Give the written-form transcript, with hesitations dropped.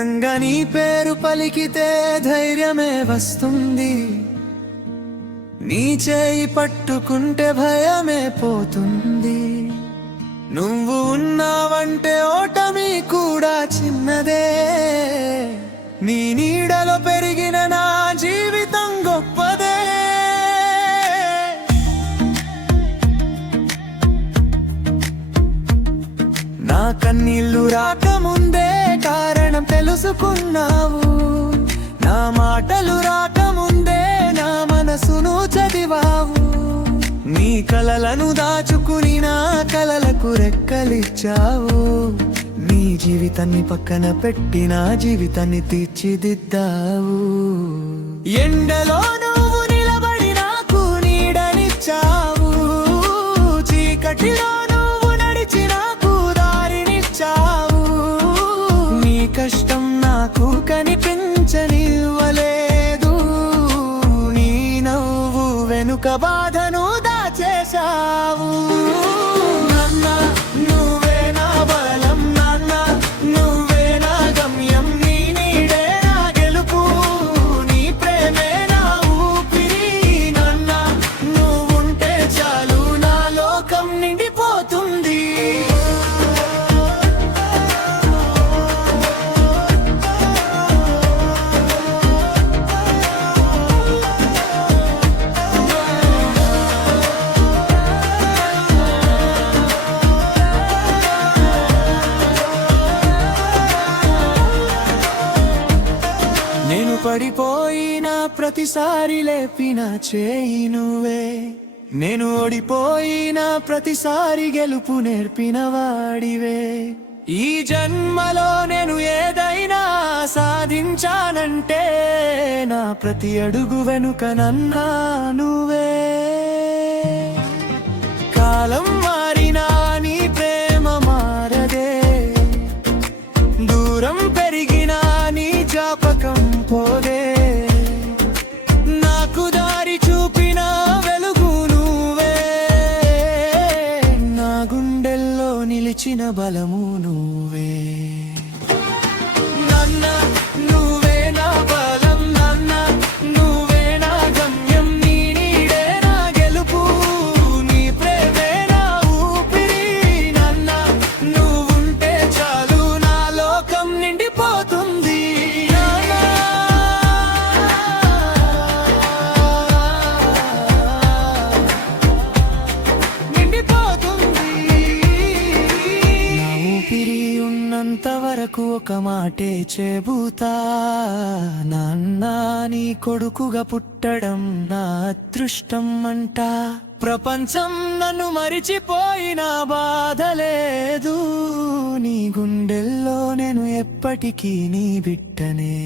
మౌనంగా నీ పేరు పలికితే ధైర్యమే వస్తుంది, నీ చేయి పట్టుకుంటే భయమే పోతుంది. నువ్వు ఉన్నావంటే ఓటమి కూడా చిన్నదే, నీ నీడలో పెరిగిన నా జీవితం గొప్పదే. నా కన్నీళ్లు రాకముందే కారణం తెలుసుకున్నావు, నా మాటలు రాకముందే నా మనసును చదివావు. నీ కలలను దాచుకుని నా కలలకు రెక్కలిచ్చావు, నీ జీవితాన్ని పక్కన పెట్టి నా జీవితాన్ని తీర్చిదిద్దావు. ఎండలో నువ్వు నిలబడి నాకు నీడనిచ్చావు, చీకటిలో నువ్వు నడిచి నాకు దారినిచ్చావు. నీ కష్టం నాకు కనిపించనివ్వలేదు, నీ నవ్వు వెనుక బాధను దాచేశావు. నాన్న నువ్వే నా బలం, నాన్న నువ్వే నా గమ్యం, నీ నీడే నా గెలుపు, నీ ప్రేమే నా ఊపిరి. నాన్న నువ్వుంటే చాలు నా లోకం నిండిపోతుంది. నేను పడిపోయినా ప్రతిసారి లేపిన చేయి నువ్వే, నేను ఓడిపోయినా ప్రతిసారి గెలుపు నేర్పిన వాడివే. ఈ జన్మలో నేను ఏదైనా సాధించానంటే నా ప్రతి అడుగు వెనుక నన్నా నువ్వే. కాలం మారినా నీ ప్రేమ మారదే, దూరం పెరిగినా నీ జ్ఞాపకం పోదే. నాకు దారి చూపిన వెలుగు నువ్వే, నా గుండెల్లో నిలిచిన బలము నువ్వే. నాన్న నువ్వే నా బలం, నాన్న నువ్వే నా గమ్యం, నీ నీడే నా గెలుపు, నీ ప్రేమే నా ఊపిరి. నాన్న నువ్వుంటే చాలు నా లోకం నిండిపోతుంది. ఉన్నంతవరకు ఒక మాటే చెబుతా, నాన్న నీ కొడుకుగా పుట్టడం నా అదృష్టం అంట. ప్రపంచం నన్ను మరిచిపోయిన బాధ లేదు, నీ గుండెల్లో నేను ఎప్పటికీ నీ బిడ్డనే.